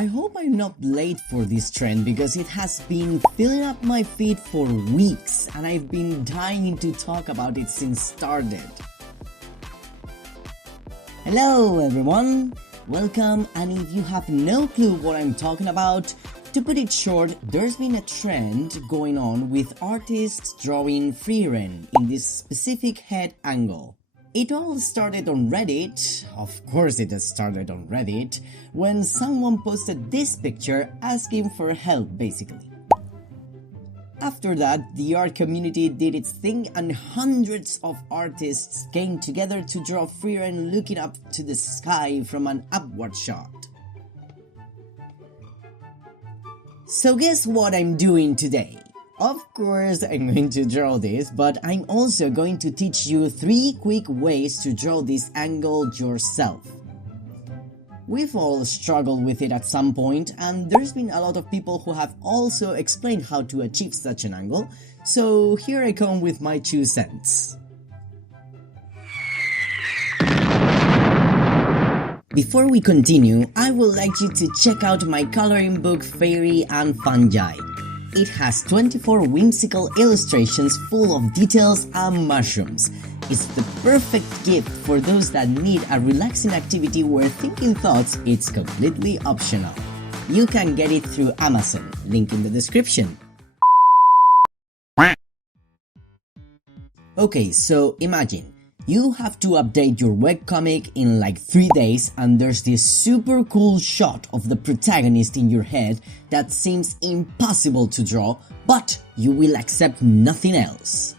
I hope I'm not late for this trend because it has been filling up my feed for weeks and I've been dying to talk about it since started. Hello everyone, welcome, and if you have no clue what I'm talking about, to put it short, there's been a trend going on with artists drawing Frieren in this specific head angle. It all started on Reddit, of course it has started on Reddit, when someone posted this picture asking for help basically. After that, the art community did its thing and hundreds of artists came together to draw Frieren looking up to the sky from an upward shot. So guess what I'm doing today? Of course, I'm going to draw this, but I'm also going to teach you 3 quick ways to draw this angle yourself. We've all struggled with it at some point, and there's been a lot of people who have also explained how to achieve such an angle, so here I come with my 2 cents. Before we continue, I would like you to check out my coloring book Fairy and Fungi. It has 24 whimsical illustrations full of details and mushrooms. It's the perfect gift for those that need a relaxing activity where thinking thoughts is completely optional. You can get it through Amazon, link in the description. Okay, so imagine, you have to update your webcomic in like 3 days and there's this super cool shot of the protagonist in your head that seems impossible to draw, but you will accept nothing else.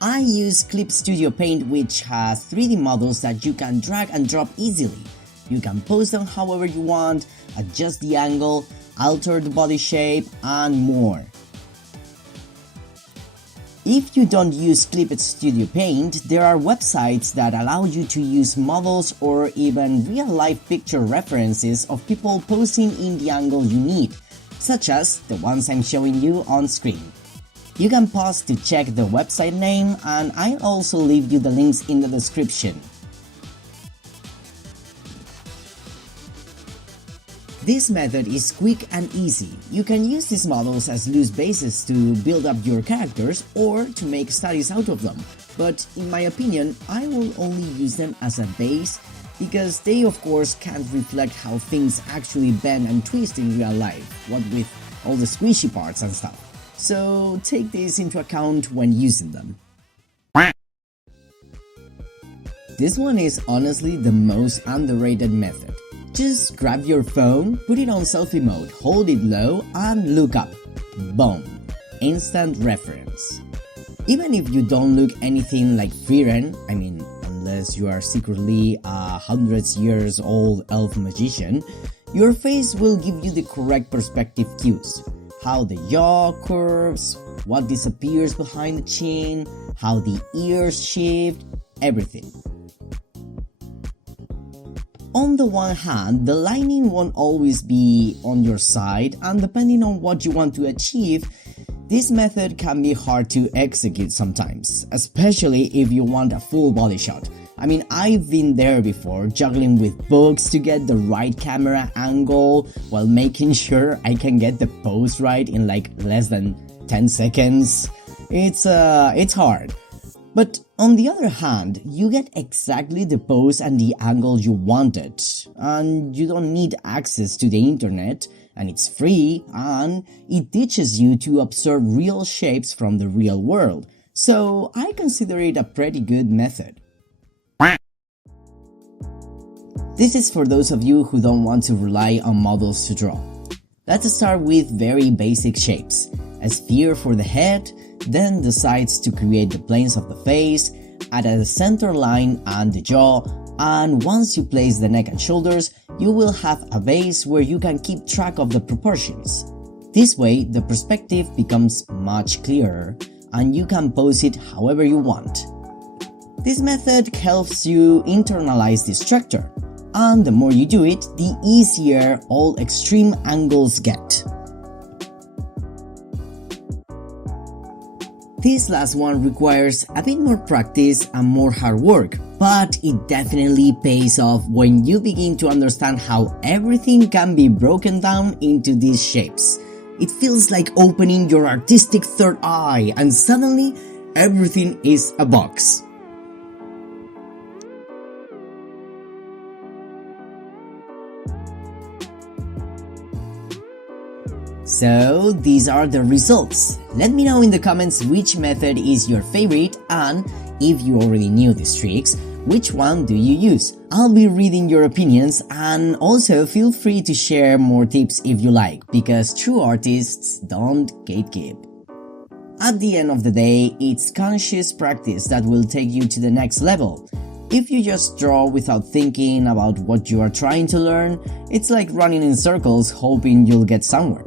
I use Clip Studio Paint, which has 3D models that you can drag and drop easily. You can pose them however you want, adjust the angle, alter the body shape, and more. If you don't use Clip Studio Paint, there are websites that allow you to use models or even real-life picture references of people posing in the angle you need, such as the ones I'm showing you on screen. You can pause to check the website name, and I'll also leave you the links in the description. This method is quick and easy. You can use these models as loose bases to build up your characters or to make studies out of them, but in my opinion, I will only use them as a base because they of course can't reflect how things actually bend and twist in real life, what with all the squishy parts and stuff. So take this into account when using them. This one is honestly the most underrated method. Just grab your phone, put it on selfie mode, hold it low and look up. Boom! Instant reference. Even if you don't look anything like Frieren, I mean unless you are secretly a hundreds years old elf magician, your face will give you the correct perspective cues. How the jaw curves, what disappears behind the chin, how the ears shift, everything. On the one hand, the lining won't always be on your side, and depending on what you want to achieve, this method can be hard to execute sometimes, especially if you want a full body shot. I mean, I've been there before, juggling with books to get the right camera angle while making sure I can get the pose right in like less than 10 seconds. It's hard. But on the other hand, you get exactly the pose and the angle you wanted, and you don't need access to the internet, and it's free, and it teaches you to observe real shapes from the real world, so I consider it a pretty good method. This is for those of you who don't want to rely on models to draw. Let's start with very basic shapes. A sphere for the head, then the sides to create the planes of the face, add a center line and the jaw, and once you place the neck and shoulders, you will have a base where you can keep track of the proportions. This way, the perspective becomes much clearer, and you can pose it however you want. This method helps you internalize the structure, and the more you do it, the easier all extreme angles get. This last one requires a bit more practice and more hard work, but it definitely pays off when you begin to understand how everything can be broken down into these shapes. It feels like opening your artistic third eye and suddenly everything is a box. So these are the results. Let me know in the comments which method is your favorite, and if you already knew these tricks, which one do you use? I'll be reading your opinions, and also feel free to share more tips if you like, because true artists don't gatekeep. At the end of the day, it's conscious practice that will take you to the next level. If you just draw without thinking about what you are trying to learn, it's like running in circles hoping you'll get somewhere.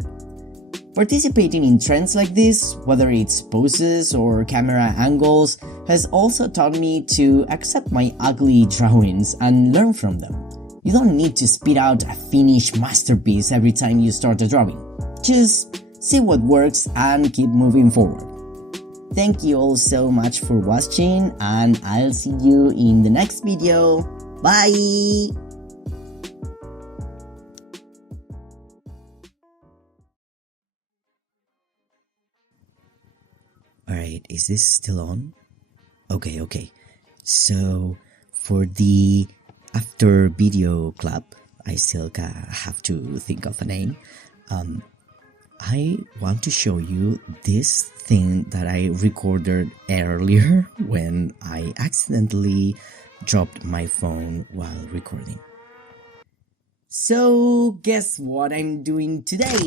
Participating in trends like this, whether it's poses or camera angles, has also taught me to accept my ugly drawings and learn from them. You don't need to spit out a finished masterpiece every time you start a drawing. Just see what works and keep moving forward. Thank you all so much for watching, and I'll see you in the next video. Bye! Alright, is this still on? Okay. So, for the after video club, I still have to think of a name. I want to show you this thing that I recorded earlier when I accidentally dropped my phone while recording. So, guess what I'm doing today?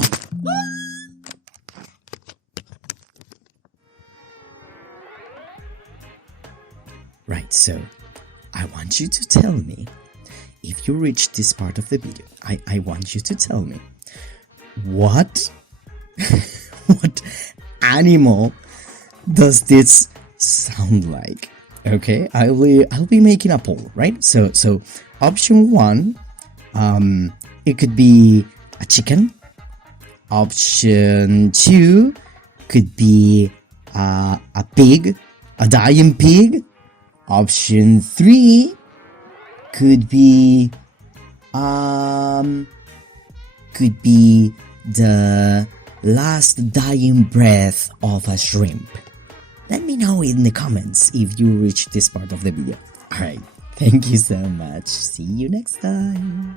Right, so I want you to tell me, if you reach this part of the video, I want you to tell me what animal does this sound like? Okay, I'll be making a poll, right? So option 1, it could be a chicken. Option 2 could be a pig, a dying pig. Option 3 could be the last dying breath of a shrimp. Let me know in the comments if you reach this part of the video. Alright, thank you so much. See you next time.